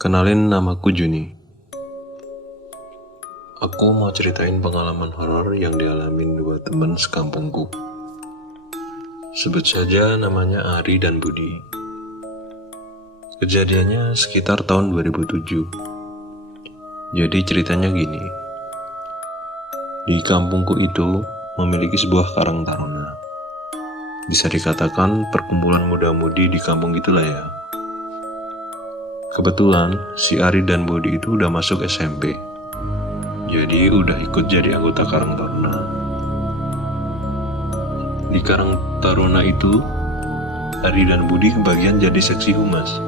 Kenalin, namaku Juni. Aku mau ceritain pengalaman horor yang dialamin dua teman sekampungku. Sebut saja namanya Ari dan Budi. Kejadiannya sekitar tahun 2007. Jadi ceritanya gini. Di kampungku itu memiliki sebuah karang taruna. Bisa dikatakan perkumpulan muda-mudi di kampung itulah ya. Kebetulan si Ari dan Budi itu udah masuk SMP. Jadi udah ikut jadi anggota Karang Taruna. Di Karang Taruna itu, Ari dan Budi kebagian jadi seksi humas.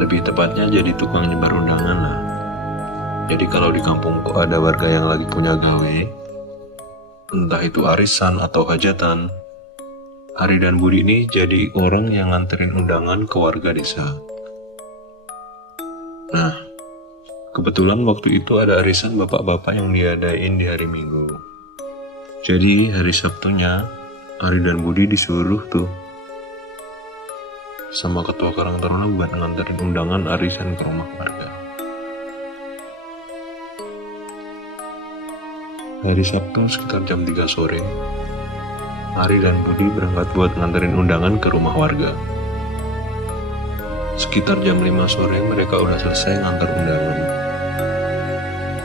Lebih tepatnya jadi tukang nyebar undangan lah. Jadi kalau di kampungku ada warga yang lagi punya gawe, entah itu arisan atau hajatan, Ari dan Budi ini jadi orang yang nganterin undangan ke warga desa. Nah, kebetulan waktu itu ada arisan bapak-bapak yang diadain di hari Minggu. Jadi hari Sabtunya, Ari dan Budi disuruh tuh sama ketua Karang Taruna buat nganterin undangan arisan ke rumah warga. Hari Sabtu sekitar jam 3 sore, Ari dan Budi berangkat buat nganterin undangan ke rumah warga. Sekitar jam 5 sore mereka udah selesai ngantar undangan.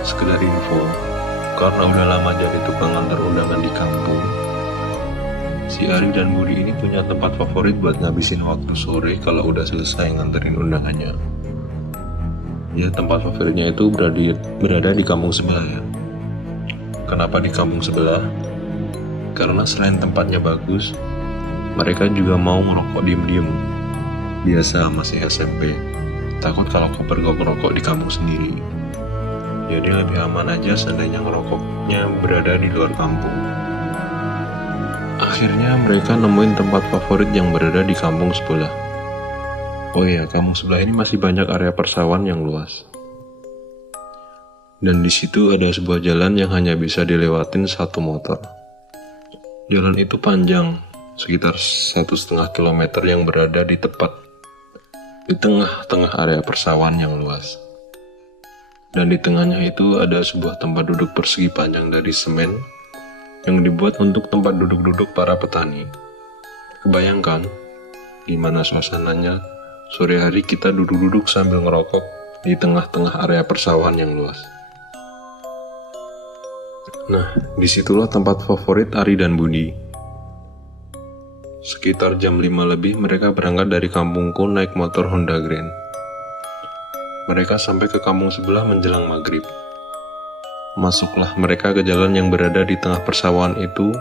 Sekedar info, karena udah lama jadi tukang ngantar undangan di kampung, si Ari dan Budi ini punya tempat favorit buat ngabisin waktu sore kalau udah selesai nganterin undangannya. Ya, tempat favoritnya itu berada di kampung sebelah ya. Kenapa di kampung sebelah? Karena selain tempatnya bagus, mereka juga mau ngerokok diem-diem. Biasa masih SMP, takut kalau kepergok ngerokok di kampung sendiri. Jadi lebih aman aja seandainya ngerokoknya berada di luar kampung. Akhirnya mereka nemuin tempat favorit yang berada di kampung sebelah. Oh iya, kampung sebelah ini masih banyak area persawahan yang luas. Dan di situ ada sebuah jalan yang hanya bisa dilewatin satu motor. Jalan itu panjang, sekitar 1,5 kilometer yang berada di tengah-tengah area persawahan yang luas. Dan di tengahnya itu ada sebuah tempat duduk persegi panjang dari semen yang dibuat untuk tempat duduk-duduk para petani. Kebayangkan gimana suasananya sore hari kita duduk-duduk sambil ngerokok di tengah-tengah area persawahan yang luas. Nah, disitulah tempat favorit Ari dan Budi. Sekitar jam 5 lebih mereka berangkat dari kampungku naik motor Honda Grand. Mereka sampai ke kampung sebelah menjelang maghrib. Masuklah mereka ke jalan yang berada di tengah persawahan itu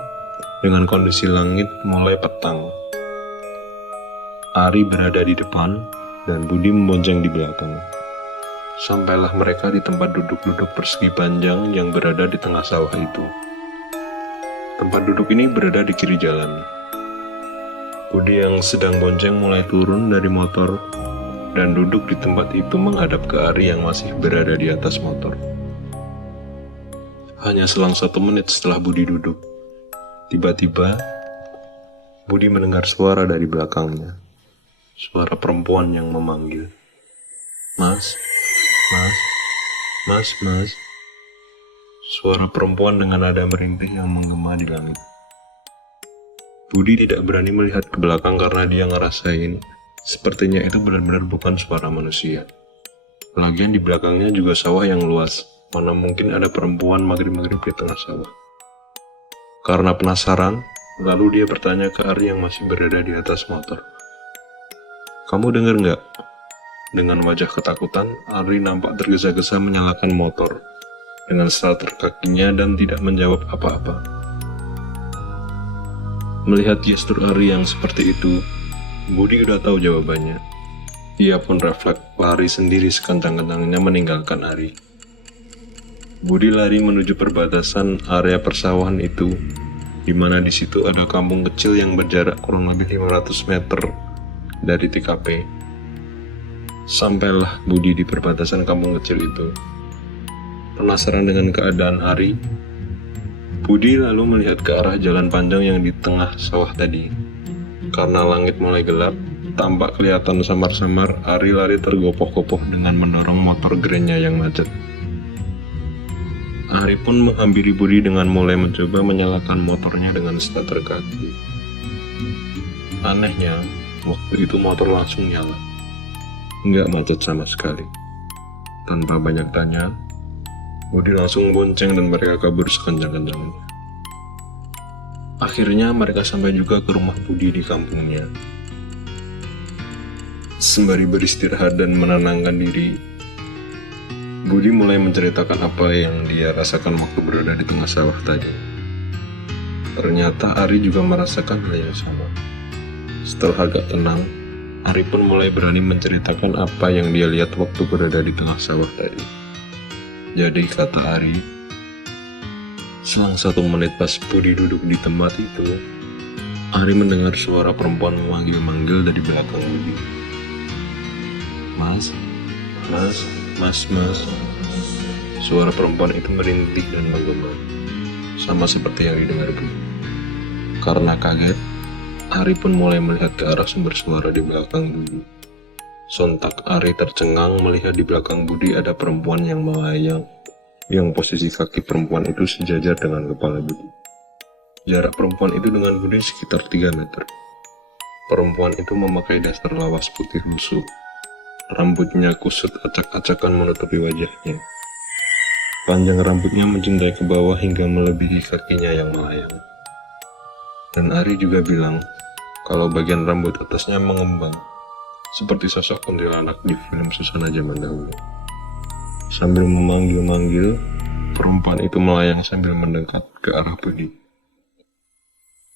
dengan kondisi langit mulai petang. Ari berada di depan dan Budi membonceng di belakang. Sampailah mereka di tempat duduk-duduk persegi panjang yang berada di tengah sawah itu. Tempat duduk ini berada di kiri jalan. Budi yang sedang bonceng mulai turun dari motor dan duduk di tempat itu menghadap ke Ari yang masih berada di atas motor. Hanya selang 1 menit setelah Budi duduk, tiba-tiba Budi mendengar suara dari belakangnya. Suara perempuan yang memanggil, "Mas, Mas, Mas, Mas." Suara perempuan dengan nada merintih yang menggema di langit. Budi tidak berani melihat ke belakang karena dia ngerasain sepertinya itu benar-benar bukan suara manusia. Lagian di belakangnya juga sawah yang luas, mana mungkin ada perempuan maghrib-maghrib di tengah sawah. Karena penasaran, lalu dia bertanya ke Ari yang masih berada di atas motor, "Kamu dengar nggak?" Dengan wajah ketakutan, Ari nampak tergesa-gesa menyalakan motor dengan starter kakinya dan tidak menjawab apa-apa. Melihat gestur Ari yang seperti itu, Budi udah tahu jawabannya. Ia pun refleks lari sendiri sekencang-kencangnya meninggalkan Ari. Budi lari menuju perbatasan area persawahan itu, di mana di situ ada kampung kecil yang berjarak kurang lebih 500 meter dari TKP. Sampailah Budi di perbatasan kampung kecil itu. Penasaran dengan keadaan Ari, Budi lalu melihat ke arah jalan panjang yang di tengah sawah tadi. Karena langit mulai gelap, Tampak kelihatan samar-samar, Ari lari tergopoh-gopoh dengan mendorong motor Grand-nya yang macet. Ari pun menghampiri Budi dengan mulai mencoba menyalakan motornya dengan starter kaki. Anehnya, waktu itu motor langsung nyala. Nggak macet sama sekali. Tanpa banyak tanya, Budi langsung bonceng dan mereka kabur sekencang-kencangnya. Akhirnya mereka sampai juga ke rumah Budi di kampungnya. Sembari beristirahat dan menenangkan diri, Budi mulai menceritakan apa yang dia rasakan waktu berada di tengah sawah tadi. Ternyata Ari juga merasakan hal yang sama. Setelah agak tenang, Ari pun mulai berani menceritakan apa yang dia lihat waktu berada di tengah sawah tadi. Jadi kata Ari, selang 1 menit pas Budi duduk di tempat itu, Ari mendengar suara perempuan memanggil-manggil dari belakang Budi. Mas, mas, mas, mas. Suara perempuan itu merintih dan menggema, sama seperti yang didengar Budi. Karena kaget, Ari pun mulai melihat ke arah sumber suara di belakang Budi. Sontak Ari tercengang melihat di belakang Budi ada perempuan yang melayang, yang posisi kaki perempuan itu sejajar dengan kepala Budi. Jarak perempuan itu dengan Budi sekitar 3 meter. Perempuan itu memakai dasar lawas putih lusuh. Rambutnya kusut acak-acakan menutupi wajahnya. Panjang rambutnya menjuntai ke bawah hingga melebihi kakinya yang melayang. Dan Ari juga bilang kalau bagian rambut atasnya mengembang, seperti sosok kuntilanak di film Susana zaman dahulu. Sambil memanggil-manggil, perempuan itu melayang sambil mendekat ke arah Budi.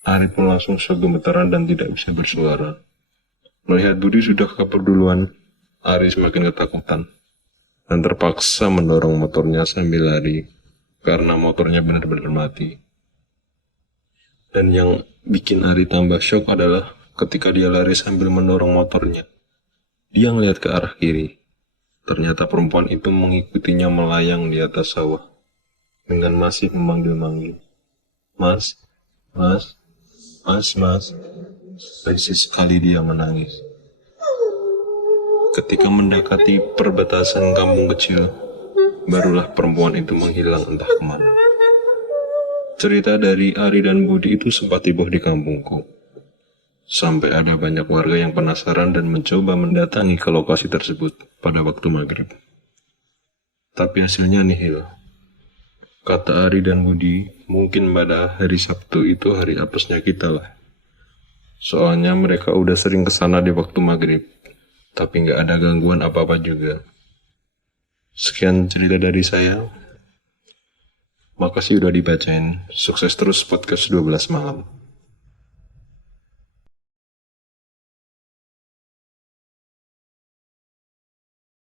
Ari pun langsung gemetaran dan tidak bisa bersuara. Melihat Budi sudah kabur duluan, Ari semakin ketakutan dan terpaksa mendorong motornya sambil lari karena motornya benar-benar mati. Dan yang bikin Ari tambah shock adalah ketika dia lari sambil mendorong motornya, dia ngeliat ke arah kiri. Ternyata perempuan itu mengikutinya melayang di atas sawah dengan masih memanggil-manggil. Mas, mas, mas, mas. Persis sekali dia menangis. Ketika mendekati perbatasan kampung kecil, barulah perempuan itu menghilang entah kemana. Cerita dari Ari dan Budi itu sempat heboh di kampungku. Sampai ada banyak warga yang penasaran dan mencoba mendatangi ke lokasi tersebut pada waktu maghrib. Tapi hasilnya nihil. Kata Ari dan Budi, mungkin pada hari Sabtu itu hari apesnya kita lah. Soalnya mereka udah sering kesana di waktu maghrib, tapi nggak ada gangguan apa-apa juga. Sekian cerita dari saya. Makasih udah dibacain. Sukses terus podcast 12 malam.